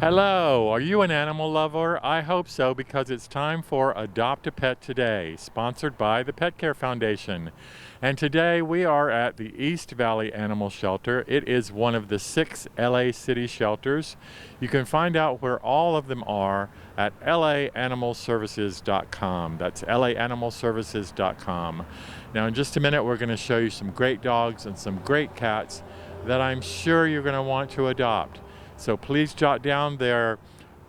Hello, are you an animal lover? I hope so because it's time for Adopt a Pet Today, sponsored by the Pet Care Foundation. And today we are at the East Valley Animal Shelter. It is one of the 6 LA City shelters. You can find out where all of them are at laanimalservices.com. That's laanimalservices.com. Now in just a minute we're going to show you some great dogs and some great cats that I'm sure you're going to want to adopt. So please jot down their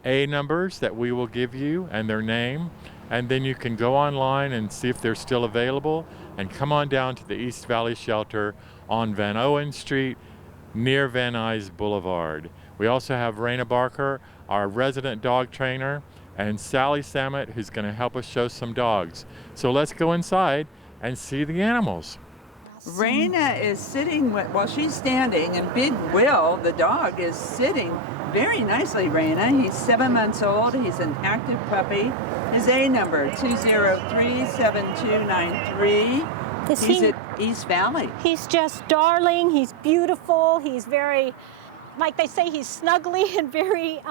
A numbers that we will give you and their name, and then you can go online and see if they're still available and come on down to the East Valley Shelter on Van Owen Street near Van Nuys Boulevard. We also have Raina Barker, our resident dog trainer, and Sally Samet, who's going to help us show some dogs. So let's go inside and see the animals. Raina is sitting, she's standing, and Big Will, the dog, is sitting very nicely, Raina. He's 7 months old. He's an active puppy. His A number, 203-7293. He's at East Valley. He's just darling. He's beautiful. He's very, like they say, he's snuggly and very,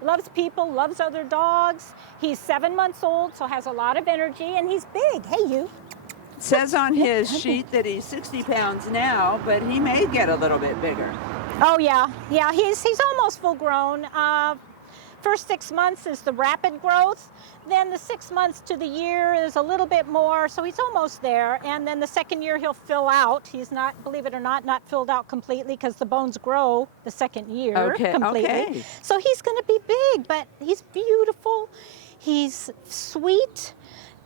loves people, loves other dogs. He's 7 months old, so has a lot of energy, and he's big. Hey, you. It says on his sheet that he's 60 pounds now, but he may get a little bit bigger. Oh yeah, he's almost full grown. First 6 months is the rapid growth. Then the 6 months to the year is a little bit more, so he's almost there. And then the second year he'll fill out. He's not, believe it or not filled out completely because the bones grow the second year completely. Okay. So he's going to be big, but he's beautiful. He's sweet.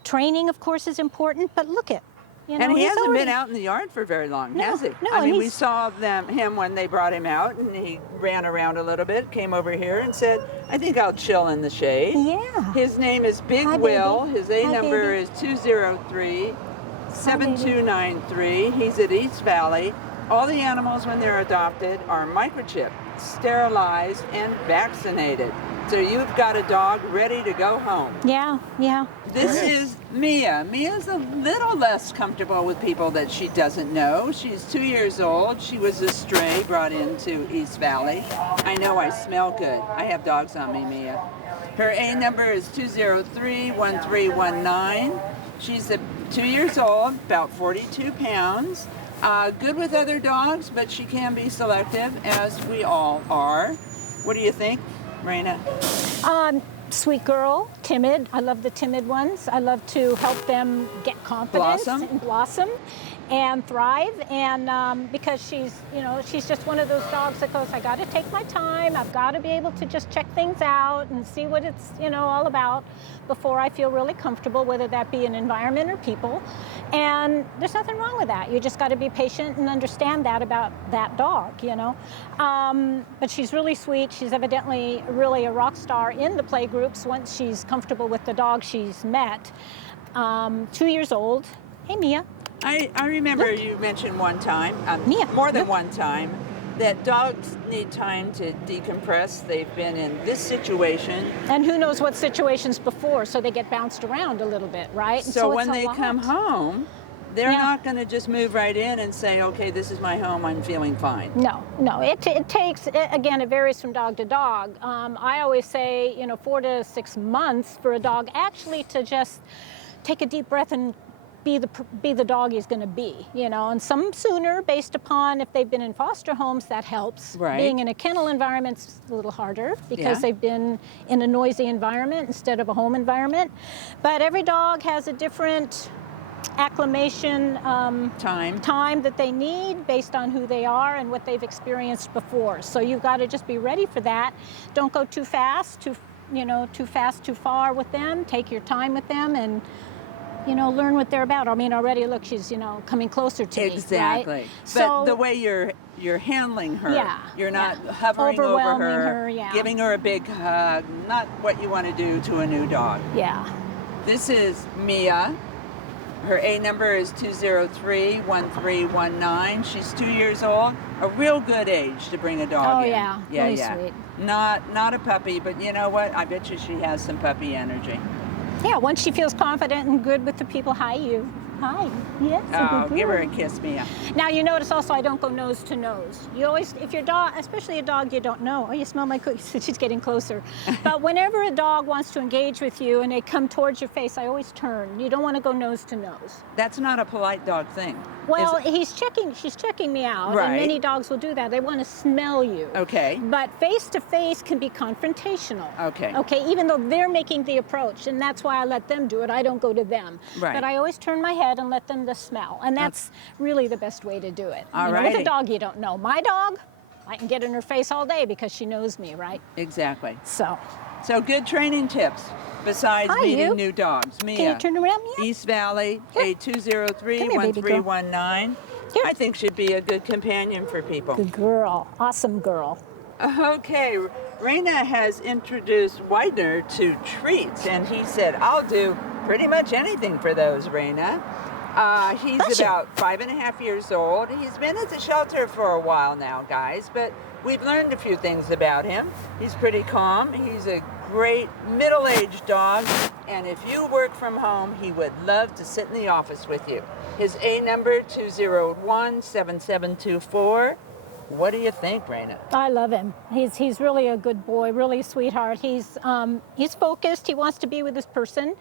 Training, of course, is important, but look at, and he hasn't been out in the yard for very long, has he? No, I mean, we saw him when they brought him out, and he ran around a little bit, came over here and said, I think I'll chill in the shade. Yeah. His name is Big Will. His A number is 203-7293. He's at East Valley. All the animals, when they're adopted, are microchipped, sterilized, and vaccinated. So you've got a dog ready to go home. Yeah. This is Mia. Mia's a little less comfortable with people that she doesn't know. She's 2 years old. She was a stray brought into East Valley. I know I smell good. I have dogs on me, Mia. Her A number is 203-1319. She's 2 years old, about 42 pounds. Good with other dogs, but she can be selective, as we all are. What do you think, Raina? Sweet girl, timid. I love the timid ones. I love to help them get confidence and blossom and thrive. And because she's just one of those dogs that goes, I got to take my time. I've got to be able to just check things out and see what it's all about before I feel really comfortable, whether that be an environment or people. And there's nothing wrong with that. You just got to be patient and understand that about that dog, But she's really sweet. She's evidently really a rock star in the play groups once she's comfortable with the dog she's met. 2 years old. Hey, Mia. I remember you mentioned one time, Mia, more than one time, that dogs need time to decompress. They've been in this situation. And who knows what situations before, so they get bounced around a little bit, right? So when they come home, they're not going to just move right in and say, okay, this is my home, I'm feeling fine. No. It takes, again, it varies from dog to dog. I always say, 4 to 6 months for a dog actually to just take a deep breath and be the dog he's going to be, and some sooner based upon if they've been in foster homes, that helps. Right. Being in a kennel environment's a little harder because they've been in a noisy environment instead of a home environment. But every dog has a different acclimation time that they need based on who they are and what they've experienced before. So you've got to just be ready for that. Don't go too fast, too far with them. Take your time with them and learn what they're about. I mean, already, look, she's, coming closer to me, exactly. Right? But so, the way you're handling her, you're not hovering overwhelming over her, giving her a big hug, not what you want to do to a new dog. Yeah. This is Mia. Her A number is 203-1319. She's 2 years old. A real good age to bring a dog in. Yeah, really sweet. Not a puppy, but you know what? I bet you she has some puppy energy. Yeah, once she feels confident and good with the people, hi you. Hi. Yes. Oh, give her a kiss, Mia. Now you notice also I don't go nose to nose. You always, if your dog, especially a dog you don't know, oh, you smell my cookies. She's getting closer. But whenever a dog wants to engage with you and they come towards your face, I always turn. You don't want to go nose to nose. That's not a polite dog thing. Well, she's checking me out, Right. and many dogs will do that. They want to smell you. Okay. But face to face can be confrontational. Okay. Okay, even though they're making the approach, and that's why I let them do it. I don't go to them. Right. But I always turn my head and let them just smell, and that's really the best way to do it. All With righty. a dog you don't know. My dog, I can get in her face all day because she knows me, right? Exactly. So. So good training tips besides Hi, meeting you. new dogs. Can Mia, you turn around, Mia? East Valley, Here. A203-1319. Here. I think should be a good companion for people. Good girl. Awesome girl. Okay, Raina has introduced Widener to treats, and he said, I'll do pretty much anything for those, Raina. He's Bless you. about 5.5 years old. He's been at the shelter for a while now, guys, but we've learned a few things about him. He's pretty calm. He's a great middle-aged dog, and if you work from home, he would love to sit in the office with you. His A number, 201-7724. What do you think, Raina? I love him. He's really a good boy, really a sweetheart. He's focused. He wants to be with this person.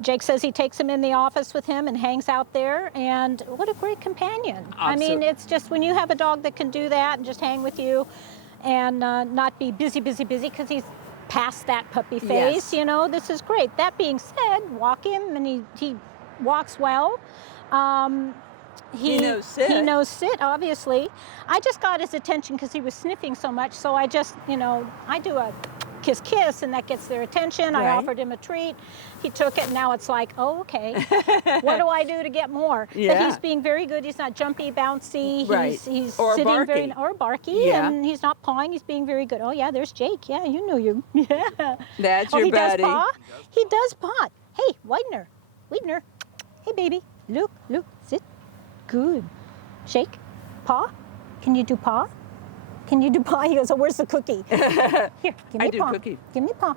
Jake says he takes him in the office with him and hangs out there. And what a great companion. I mean, it's just when you have a dog that can do that and just hang with you and not be busy, because he's past that puppy phase. Yes. You know, this is great. That being said, walk him, and he walks well. He knows sit. He knows sit, obviously. I just got his attention because he was sniffing so much, so I just, I do a kiss, and that gets their attention. Right. I offered him a treat. He took it, and now it's like, oh, okay. What do I do to get more? Yeah. But he's being very good. He's not jumpy, bouncy. Right. He's Or sitting barky. or barky, Yeah. and he's not pawing. He's being very good. Oh, yeah, there's Jake. Yeah, you know you. Yeah. That's Oh, your he buddy. does paw? He does paw. Hey, Widener. Hey, baby. Look, sit. Good. Shake. Paw. Can you do paw? He goes, oh, where's the cookie? Here, give me I do paw. cookie. Give me paw.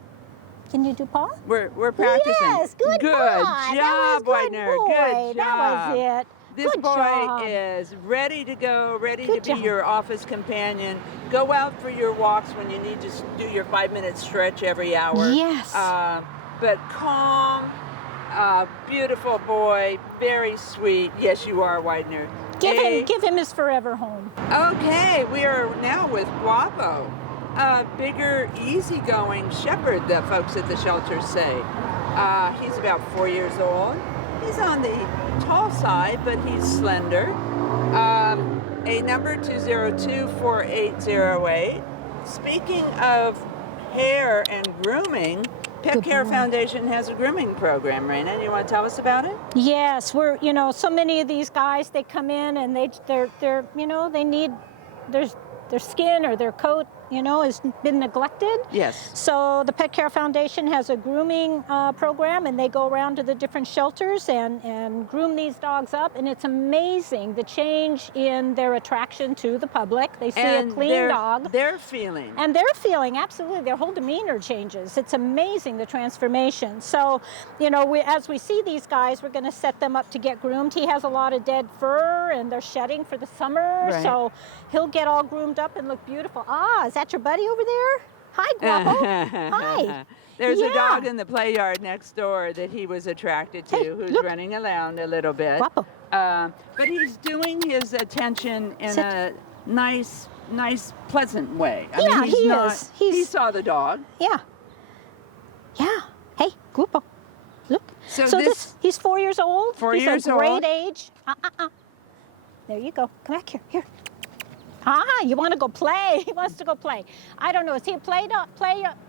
Can you do paw? We're practicing. Yes, good boy. job, That was Widener. boy. Good job. That was it. This Good boy job. is ready to go, ready Good to be job. your office companion. Go out for your walks when you need to do your 5-minute stretch every hour. Yes. But calm, beautiful boy, very sweet. Yes, you are, Widener. Give him his forever home. Okay, we are now with Guapo, a bigger, easygoing shepherd that folks at the shelter say. He's about 4 years old. He's on the tall side, but he's slender. A number 202-4808. Speaking of hair and grooming, Pet Good Care boy. Foundation has a grooming program, Raina. You want to tell us about it? Yes, we're, so many of these guys, they come in and they need their skin or their coat, has been neglected. Yes. So the Pet Care Foundation has a grooming program, and they go around to the different shelters and groom these dogs up, and it's amazing the change in their attraction to the public. They see a clean dog. Their feeling. And their feeling, absolutely, their whole demeanor changes. It's amazing, the transformation. So, as we see these guys, we're going to set them up to get groomed. He has a lot of dead fur, and they're shedding for the summer, Right. so he'll get all groomed up and look beautiful. Is that your buddy over there? Hi, Guapo. Hi. There's a Yeah. dog in the play yard next door that he was attracted to, Hey, who's look. running around a little bit. Guapo. But he's doing his attention in Sit. a nice, pleasant way. I Yeah, mean, he's he not, is. He saw the dog. Yeah. Hey, Guapo. Look. So he's 4 years old. 4 he's years a great old. age. There you go. Come back here. You want to go play? He wants to go play. I don't know. Is he a play dog?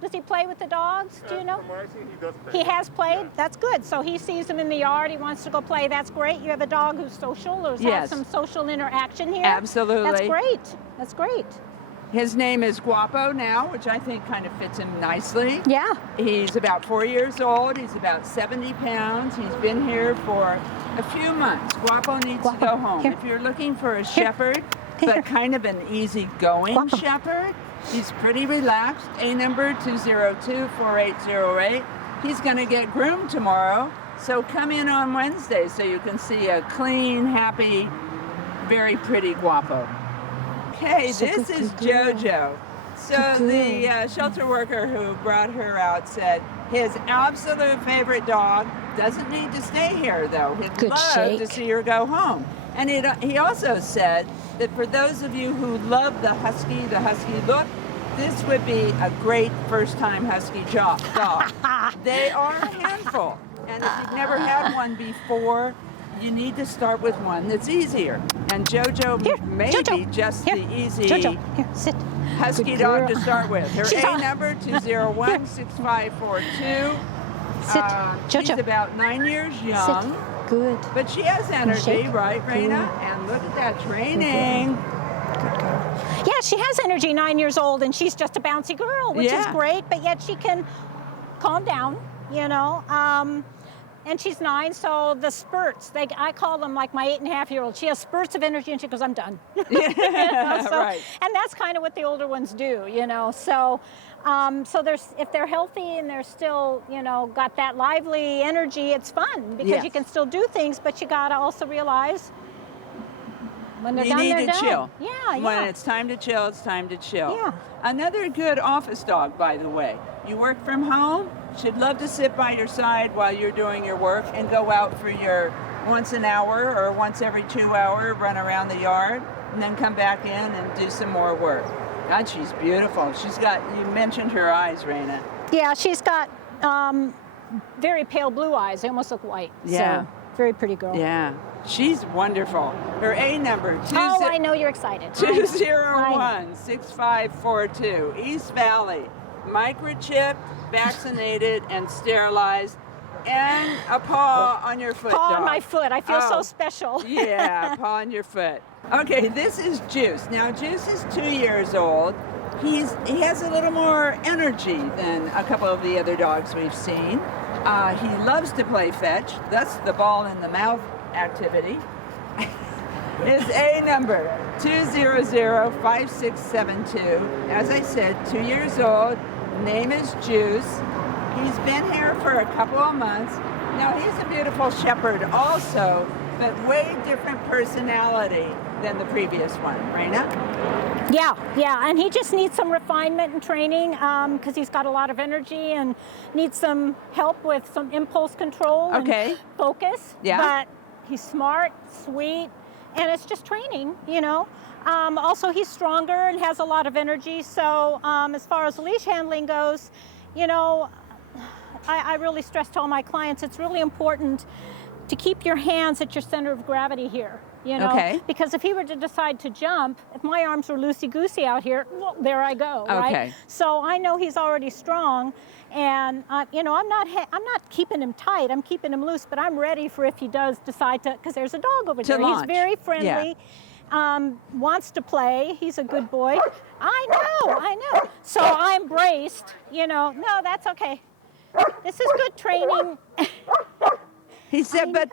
Does he play with the dogs? Do you know? From what I see, he does play. He has played? That's good. So he sees them in the yard. He wants to go play. That's great. You have a dog who's social, or has Yes. some social interaction here. Absolutely. That's great. That's great. His name is Guapo now, which I think kind of fits him nicely. Yeah. He's about 4 years old. He's about 70 pounds. He's been here for a few months. Guapo needs to Guapo, go home. here. If you're looking for a shepherd, Here. but kind of an easygoing Guapo. shepherd, he's pretty relaxed. A number 202-4808. He's going to get groomed tomorrow So come in on Wednesday so you can see a clean, happy, very pretty Guapo. Okay, this is JoJo. So the shelter worker who brought her out said his absolute favorite dog doesn't need to stay here, though. He'd love to see her go home. And he also said that for those of you who love the husky look, this would be a great first-time husky dog. They are a handful. And if you've never had one before, you need to start with one that's easier. And JoJo may be just the easy husky dog to start with. Her A number, 201-6542. She's about 9 years young. Sit. Good. But she has energy, right, Raina? And look at that training. Good girl. Yeah, she has energy, 9 years old, and she's just a bouncy girl, which is great, but yet she can calm down, you know. And she's 9, so the spurts, I call them like my 8.5-year-old. She has spurts of energy, and she goes, I'm done. Yeah, you know, so, right. And that's kind of what the older ones do, you know. So, if they're healthy and they're still, you know, got that lively energy, it's fun because you can still do things, but you got to also realize when they're done, they're done. You need to chill. Yeah. When it's time to chill, it's time to chill. Yeah. Another good office dog, by the way. You work from home, she'd love to sit by your side while you're doing your work and go out for your once an hour or once every 2 hour run around the yard and then come back in and do some more work. God, she's beautiful. You mentioned her eyes, Raina. Yeah, she's got very pale blue eyes. They almost look white. Yeah. So, very pretty girl. Yeah. She's wonderful. Her A number, I know you're excited. 201-6542, East Valley. Microchipped, vaccinated, and sterilized. And a paw on your foot, Paw dog. on my foot. I feel so special. Yeah, paw on your foot. Okay, this is Juice. Now, Juice is 2 years old. He has a little more energy than a couple of the other dogs we've seen. He loves to play fetch. That's the ball in the mouth activity. His A number, 200-5672. As I said, 2 years old. Name is Juice. He's been here for a couple of months. Now, he's a beautiful shepherd also, but way different personality than the previous one. Raina? Yeah, and he just needs some refinement and training because he's got a lot of energy and needs some help with some impulse control and focus. Yeah. But he's smart, sweet, and it's just training, you know. Also, he's stronger and has a lot of energy. So as far as leash handling goes, you know, I really stress to all my clients, it's really important to keep your hands at your center of gravity here, you know, because if he were to decide to jump, if my arms were loosey-goosey out here, well, there I go, right? So I know he's already strong, and you know, I'm not keeping him tight, I'm keeping him loose, but I'm ready for if he does decide to, because there's a dog over there. He's very friendly, wants to play, he's a good boy. I know. So I'm braced, you know, no, that's okay. This is good training. He said, but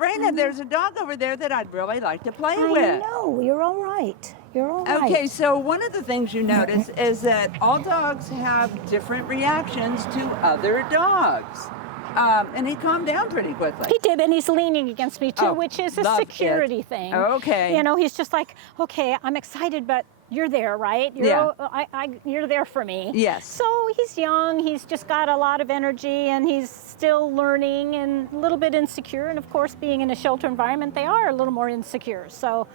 Raina, there's a dog over there that I'd really like to play with. I know, you're all right. You're all right. Okay, so one of the things you notice is that all dogs have different reactions to other dogs. And he calmed down pretty quickly. He did, and he's leaning against me too, which is a security thing. Okay. You know, he's just like, okay, I'm excited, but you're there, right? You're there for me. Yes. So he's young, he's just got a lot of energy, and he's still learning and a little bit insecure. And of course, being in a shelter environment, they are a little more insecure. So,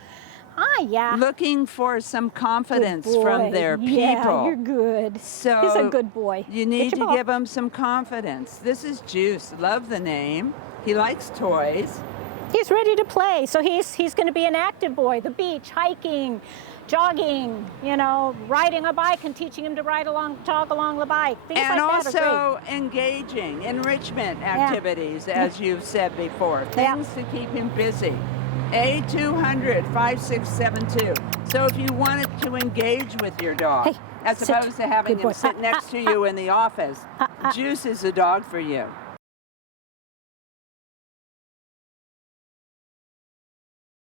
looking for some confidence from their people. Yeah, you're good. So he's a good boy. You need to give him some confidence. This is Juice. Love the name. He likes toys. He's ready to play. So he's going to be an active boy. The beach, hiking, jogging, you know, riding a bike and teaching him to jog along the bike. Things and like that are also engaging enrichment activities, as you've said before. Things to keep him busy. A200-5672. So if you wanted to engage with your dog, as opposed to having him sit next to you in the office, Juice is a dog for you.